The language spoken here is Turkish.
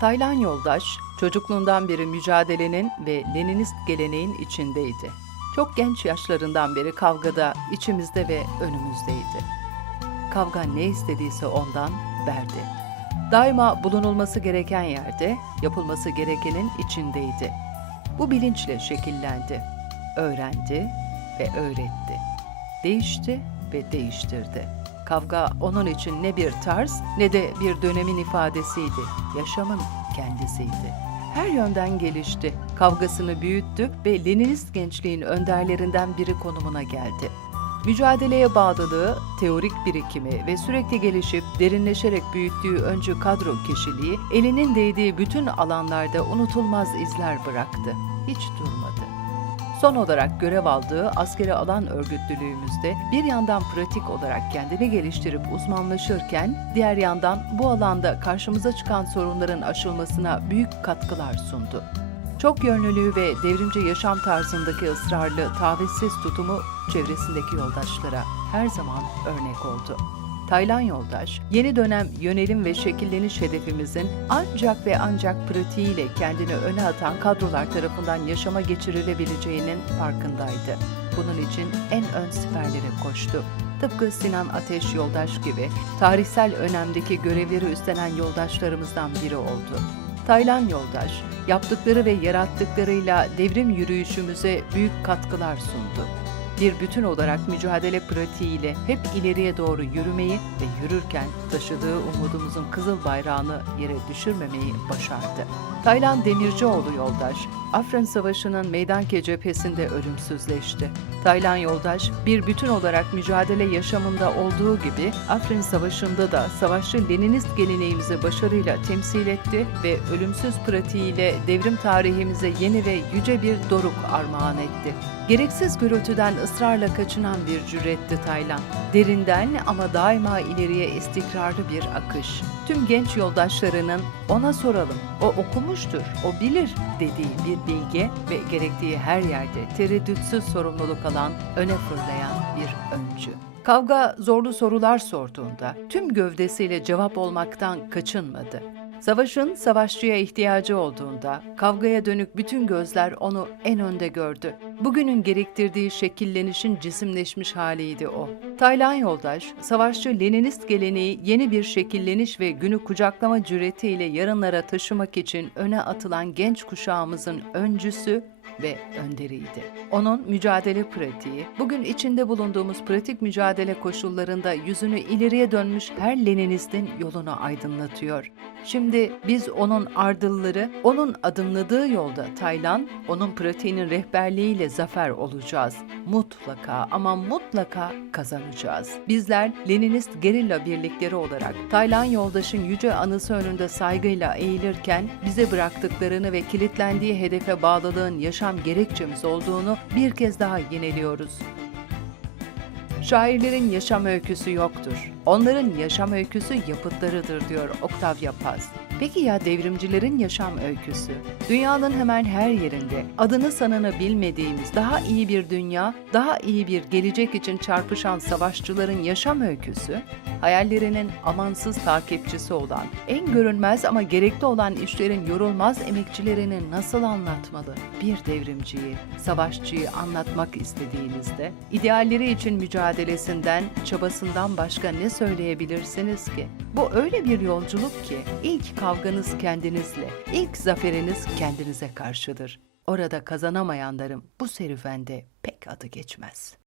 Taylan Yoldaş, çocukluğundan beri mücadelenin ve Leninist geleneğin içindeydi. Çok genç yaşlarından beri kavgada içimizde ve önümüzdeydi. Kavga ne istediyse ondan verdi. Daima bulunulması gereken yerde, yapılması gerekenin içindeydi. Bu bilinçle şekillendi, öğrendi ve öğretti. Değişti ve değiştirdi. Kavga onun için ne bir tarz ne de bir dönemin ifadesiydi. Yaşamın kendisiydi. Her yönden gelişti. Kavgasını büyüttü ve Leninist gençliğin önderlerinden biri konumuna geldi. Mücadeleye bağlılığı, teorik birikimi ve sürekli gelişip derinleşerek büyüttüğü öncü kadro kişiliği elinin değdiği bütün alanlarda unutulmaz izler bıraktı. Hiç durmadı. Son olarak görev aldığı askeri alan örgütlülüğümüzde bir yandan pratik olarak kendini geliştirip uzmanlaşırken diğer yandan bu alanda karşımıza çıkan sorunların aşılmasına büyük katkılar sundu. Çok yönlülüğü ve devrimci yaşam tarzındaki ısrarlı, tavizsiz tutumu çevresindeki yoldaşlara her zaman örnek oldu. Taylan Yoldaş, yeni dönem yönelim ve şekilleniş hedefimizin ancak ve ancak pratiğiyle kendini öne atan kadrolar tarafından yaşama geçirilebileceğinin farkındaydı. Bunun için en ön siperlere koştu. Tıpkı Sinan Ateş Yoldaş gibi tarihsel önemdeki görevleri üstlenen yoldaşlarımızdan biri oldu. Taylan Yoldaş, yaptıkları ve yarattıklarıyla devrim yürüyüşümüze büyük katkılar sundu bir bütün olarak mücadele pratiğiyle hep ileriye doğru yürümeyi ve yürürken taşıdığı umudumuzun kızıl bayrağını yere düşürmemeyi başardı. Taylan Demircioğlu yoldaş, Afrin Savaşı'nın Meydanke cephesinde ölümsüzleşti. Taylan yoldaş bir bütün olarak mücadele yaşamında olduğu gibi Afrin Savaşı'nda da savaşçı Leninist geleneğimizi başarıyla temsil etti ve ölümsüz pratiğiyle devrim tarihimize yeni ve yüce bir doruk armağan etti. Gereksiz gürültüden ısrarla kaçınan bir cüretti Taylan. Derinden ama daima ileriye istikrarlı bir akış. Tüm genç yoldaşlarının ona soralım, o okumuştur, o bilir dediği bir bilge ve gerektiği her yerde tereddütsüz sorumluluk alan, öne fırlayan bir öncü. Kavga zorlu sorular sorduğunda tüm gövdesiyle cevap olmaktan kaçınmadı. Savaşın savaşçıya ihtiyacı olduğunda kavgaya dönük bütün gözler onu en önde gördü. Bugünün gerektirdiği şekillenişin cisimleşmiş haliydi o. Taylan Yoldaş, savaşçı Leninist geleneği yeni bir şekilleniş ve günü kucaklama cüretiyle yarınlara taşımak için öne atılan genç kuşağımızın öncüsü ve önderiydi. Onun mücadele pratiği, bugün içinde bulunduğumuz pratik mücadele koşullarında yüzünü ileriye dönmüş her Leninistin yolunu aydınlatıyor. Şimdi biz onun ardılları, onun adımladığı yolda Taylan, onun pratiğinin rehberliğiyle zafer olacağız. Mutlaka ama mutlaka kazanacağız. Bizler Leninist gerilla birlikleri olarak Taylan yoldaşın yüce anısı önünde saygıyla eğilirken bize bıraktıklarını ve kilitlendiği hedefe bağlılığın yaşam gerekçemiz olduğunu bir kez daha yineliyoruz. Şairlerin yaşam öyküsü yoktur. Onların yaşam öyküsü yapıtlarıdır diyor Octavia Paz. Peki ya devrimcilerin yaşam öyküsü? Dünyanın hemen her yerinde adını sanını bilmediğimiz daha iyi bir dünya, daha iyi bir gelecek için çarpışan savaşçıların yaşam öyküsü, hayallerinin amansız takipçisi olan, en görünmez ama gerekli olan işlerin yorulmaz emekçilerini nasıl anlatmalı? Bir devrimciyi, savaşçıyı anlatmak istediğinizde, idealleri için mücadelesinden, çabasından başka söyleyebilirsiniz ki? Bu öyle bir yolculuk ki ilk kavganız kendinizle, ilk zaferiniz kendinize karşıdır. Orada kazanamayanların bu serüvende pek adı geçmez.